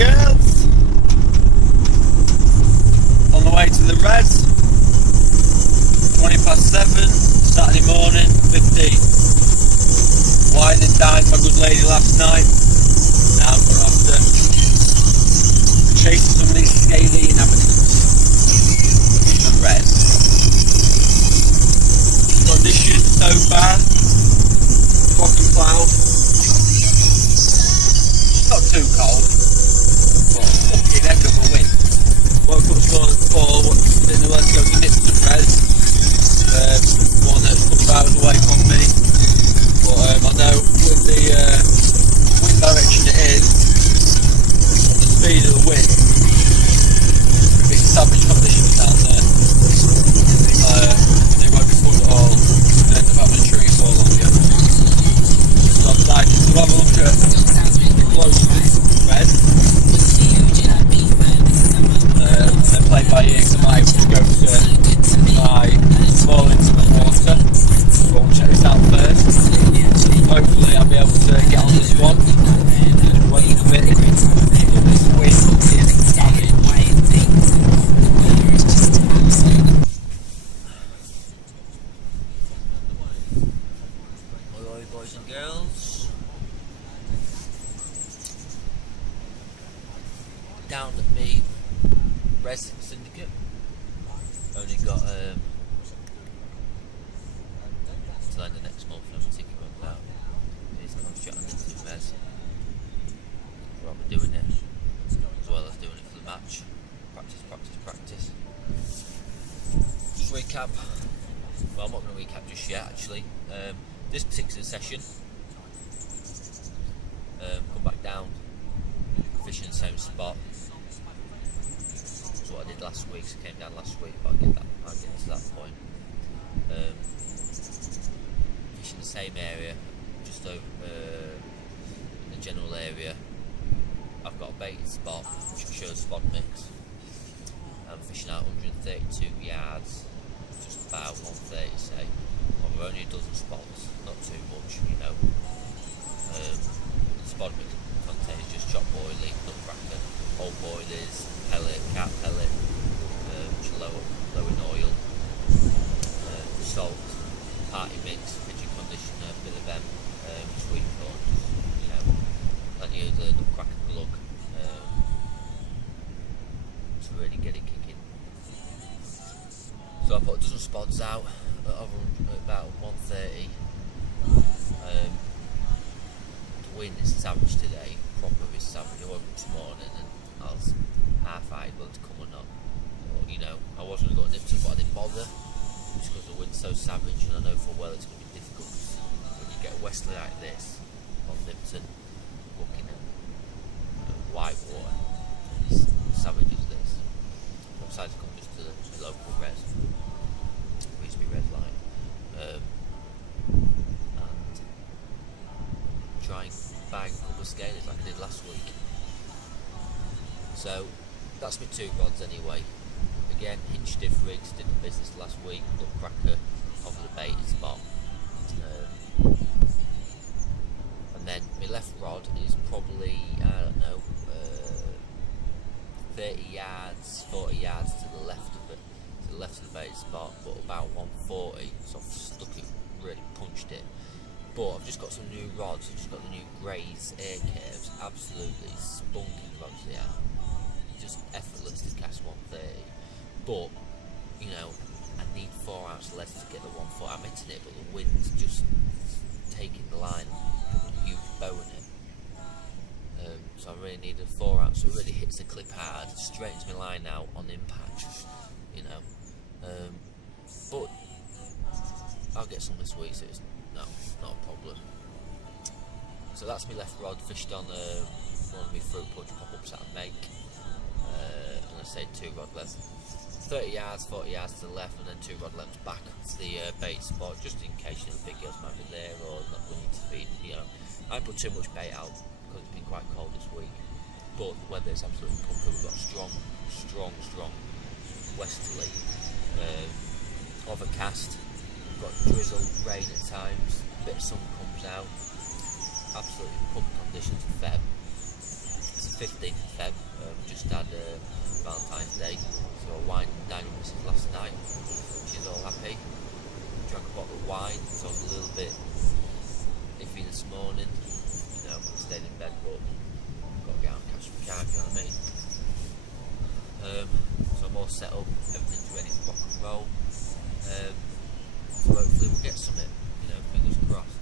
girls, on the way to the Res, 7:20, Saturday morning, 15. Wine and dined my good lady last night. Now we're after chasing some of these scaly inhabitants of the Res. Condition so far, fog and cloud. Not too cold, but fucking heck of a wind. Woke up this morning at 4, didn't know where to go to Nipton Res, one that's a couple of hours away from me, but I know with the wind direction it is, and the speed of the wind, it's savage conditions down there. They won't be fun at all, and end up having a tree fall on you. So I'm decided to have a look at close Res, and then play by ear, because I might just go to my small intimate water. Go and check this out first. Hopefully I'll be able to get on this one. Wait a minute. This wind is savage. Hello boys and girls. Down at me Res Syndicate. Only got till end of next month and the ticket runs out. It's concentrate on into the Res. What we're doing it, as well as doing it for the match. Practice. Just recap. Well, I'm not going to recap just yet actually. This particular session, come back down, fishing the same spot. That's what I did last week, so I came down last week, but I'll get to that point. Fishing the same area, just over in the general area. I've got a baited spot, which will show the spod mix. I'm fishing out 132 yards, just about 130 say. Well, only a dozen spots, not too much, you know. The spod mix contains just chopped boilie, nutcracker, whole boilies, pellet, cat pellet, which are low in oil, salt, party mix, pigeon conditioner, bit of sweet corn, you know, plenty of the nutcracker glug to really get it kicking. So I put a dozen spods out at about 130. The wind is savage today, proper is savage. I woke up this morning and I was half-eyed whether to come or not. But, you know, I wasn't going to nip to, but I didn't bother just because the wind's so savage, and I know full well it's going to be difficult when you get a westerly like this on Nipton, looking at Whitewater. It's savage as this. I decided to come just to the local Res, Revesby Res line, and try and bag a couple of scalers like I did last week. So that's my two rods anyway. Again, hinge stiff rigs, did the business last week, nutcracker over the baited spot. And then my left rod is probably, I don't know, 30 yards, 40 yards to the left of it, to the left of the baited spot, but about 140, so I've stuck it, really punched it. But I've just got some new rods, I've just got the new Grays air curves, absolutely spunking rods they are. Just effortless to cast 130. But, you know, I need 4 ounce lead to get the 140. I'm hitting it, but the wind's just taking the line and putting a huge bow in it. So I really need a 4 ounce, so it really hits the clip hard, straightens my line out on impact, you know. But I'll get some this week, so it's not a problem. So that's my left rod, fished on one of my fruit punch pop-ups that I make. And I say 2 rod lengths, 30 yards, 40 yards to the left, and then 2 rod lengths back to the bait spot, just in case, you know, the big girls might be there or not willing to feed. You know, I don't put too much bait out because it's been quite cold this week, but the weather is absolutely pumping. We've got strong westerly, overcast, we've got drizzle, rain at times, a bit of sun comes out, absolutely pumping conditions for Feb. It's a 15th of Feb. Just had Valentine's Day, so I wined and dined with Mrs. last night. She's all happy. Drank a bottle of wine, so I was a little bit iffy this morning. You know, stayed in bed, but got to get out and catch some carb, you know what I mean? So I'm all set up, everything's ready to rock and roll. So hopefully we'll get something, you know, fingers crossed.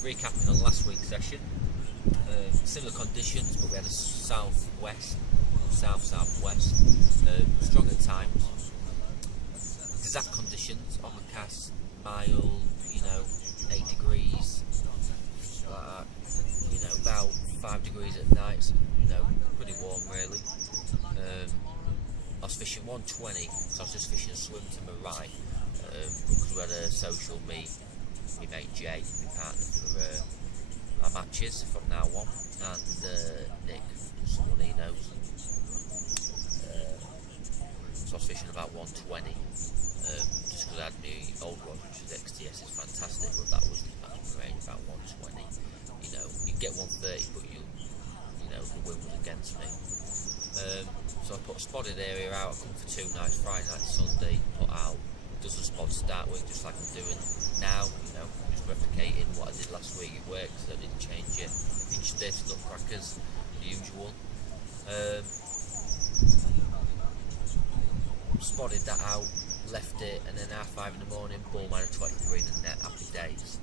Recapping on last week's session, similar conditions, but we had a southwest, strong at times. Exact conditions, overcast, mild, you know, 8 degrees, you know, about 5 degrees at night, so, you know, pretty warm really. I was fishing 120, so I was just fishing a swim to my right, because we had a social meet, my mate Jay, my partner for our matches from now on, and Nick, someone he knows. So I was fishing about 120, just because I had my old rod, which was XTS, it's fantastic, but that was the maximum range, about 120. You know, you get 130, but you know, the wind was against me. So I put a spotted area out. I come for 2 nights, Friday night, Sunday, put out dozen spots to start with, just like I'm doing now. You know, just replicating what I did last week. It worked, so I didn't change it. Pinch stiffs, nut crackers, the usual. Spotted that out, left it, and then 5:30 in the morning, bull mine 23 in the net, happy days.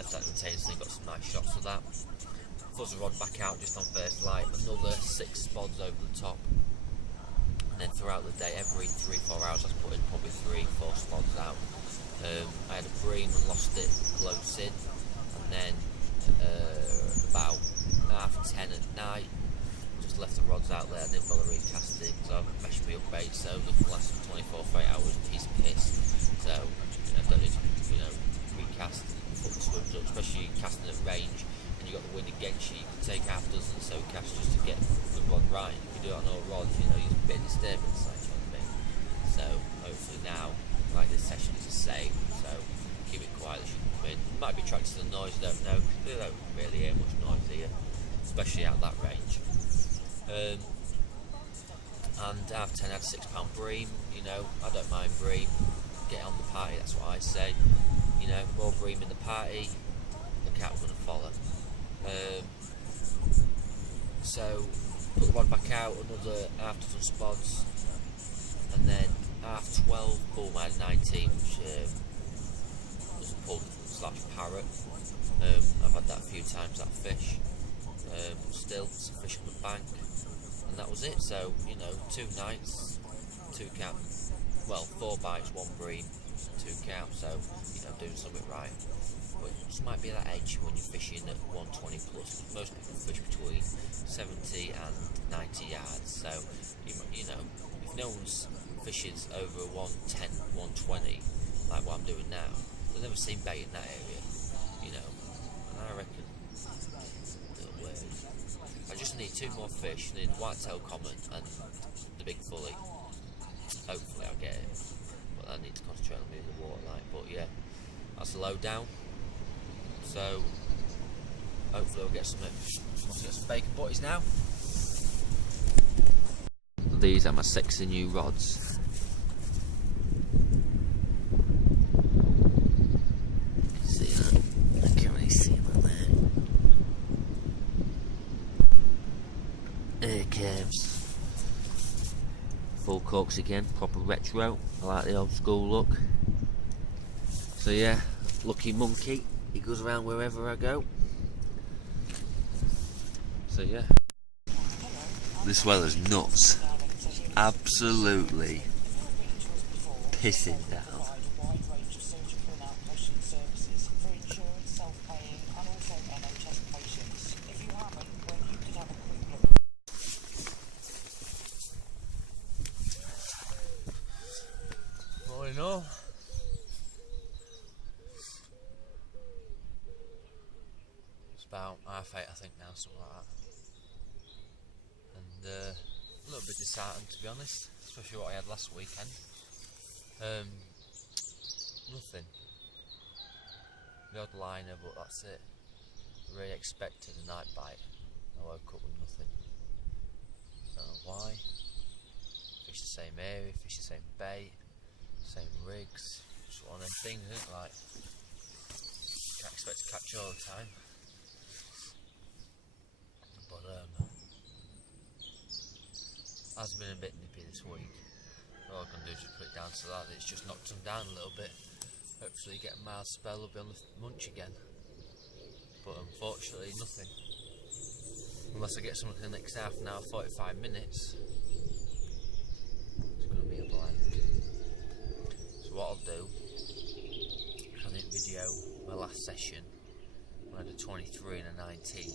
Left that container, got some nice shots of that. Fuzz the rod back out just on first light, another 6 spods over the top, and then throughout the day, every 3-4 hours I was putting probably 3-4 spods out. I had a bream and lost it close in, and then about 10:30 at night, just left the rods out there. I didn't bother recasting, so I've meshed me up bait, so the last 24 hours, piece of piss, so you know, don't need to, you know, recast, put the swims up, especially casting at range. You got the wind against you, you can take half a dozen so casts just to get the rod right. If you do it on all rods, you know, you get a bit of disturbance, like, you know what I mean? So hopefully now, like this session is the same, so keep it quiet, they shouldn't come in. Might be attracted to the noise, I don't know, they don't really hear much noise here, especially out that range. And 10:30 had a £6 bream, you know, I don't mind bream, get on the party, that's what I say. You know, more bream in the party, the cat's going to follow. So put the rod back out, another half dozen spods, and then 12 bull mine 19, which was a pug / parrot. I've had that a few times, that fish. Still, it's a fish on the bank, and that was it. So, you know, 2 nights, 2 cap, well, 4 bites, 1 bream, 2 cap. So, you know, doing something right. But it just might be that edge when you're fishing at 120 plus. Most people fish between 70 and 90 yards. So, you know, if no one's fishes over 110, 120, like what I'm doing now, they've never seen bait in that area, you know. And I reckon it'll work. I just need 2 more fish. I need the whitetail common and the big fully. Hopefully I'll get it. But I need to concentrate on moving the water, like. But yeah, that's the lowdown. So hopefully we'll get some bacon butties now. These are my sexy new rods. See that? I can't really see that there. Air curves. Full corks again, proper retro. I like the old school look. So yeah, lucky monkey. He goes around wherever I go. So yeah. This weather's nuts. Absolutely pissing down. All in all, about 8:30 I think now, something like that. And a little bit disheartened, to be honest, especially what I had last weekend. Nothing. The odd liner, but that's it. Really expected a night bite. I woke up with nothing. area, fish the same bait, same rigs. Just one of them things, isn't it? Like, can't expect to catch all the time. But has been a bit nippy this week. All I can do is just put it down to that. It's just knocked them down a little bit. Hopefully get a mild spell, will be on the munch again. But unfortunately nothing. Unless I get something in the next half an hour, 45 minutes, it's going to be a blank. So what I'll do, I didn't video my last session when I had a 23 and a 19.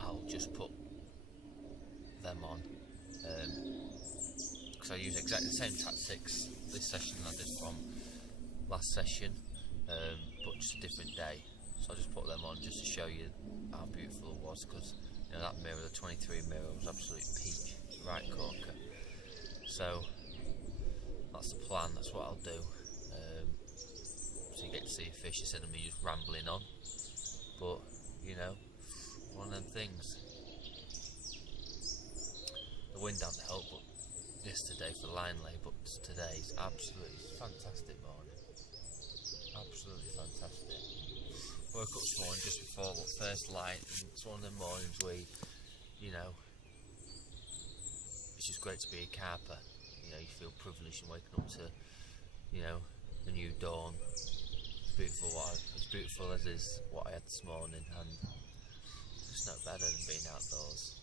I'll just put them on because I use exactly the same tactics this session I did from last session, but just a different day. So I just put them on just to show you how beautiful it was, because you know, that mirror, the 23 mirror, was absolute peach, right corker. So that's the plan, that's what I'll do. So you get to see a fish instead of me just rambling on. But you know, one of them things. The wind doesn't help, but yesterday for line lay, but today's absolutely fantastic morning. Absolutely fantastic. Woke up this morning just before the first light, and it's one of them mornings where, you know, it's just great to be a carper. You know, you feel privileged in waking up to, you know, the new dawn. It's beautiful. As beautiful as is what I had this morning, and it's no better than being outdoors.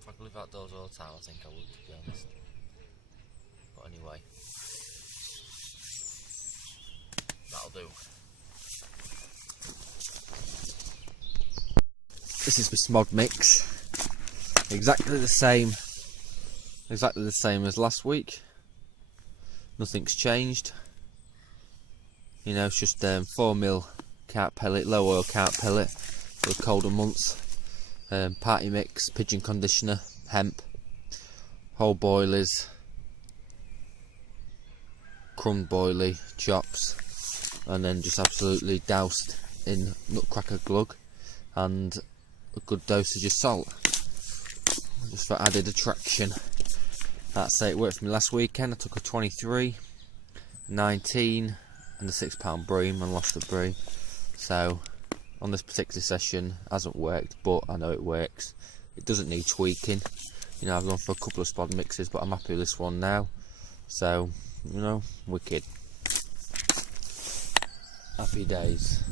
If I could live outdoors all the time, I think I would, to be honest. But anyway, that'll do. This is the spod mix. Exactly the same as last week. Nothing's changed. You know, it's just 4mm carp pellet, low oil carp pellet for the colder months. Party mix, pigeon conditioner, hemp, whole boilies, crumb boilie, chops, and then just absolutely doused in nutcracker glug and a good dosage of salt, just for added attraction. That's it. It worked for me last weekend. I took a 23, 19 and a £6 bream and lost the bream. So on this particular session, hasn't worked, but I know it works. It doesn't need tweaking. You know, I've gone for a couple of spod mixes, but I'm happy with this one now. So, you know, wicked. Happy days.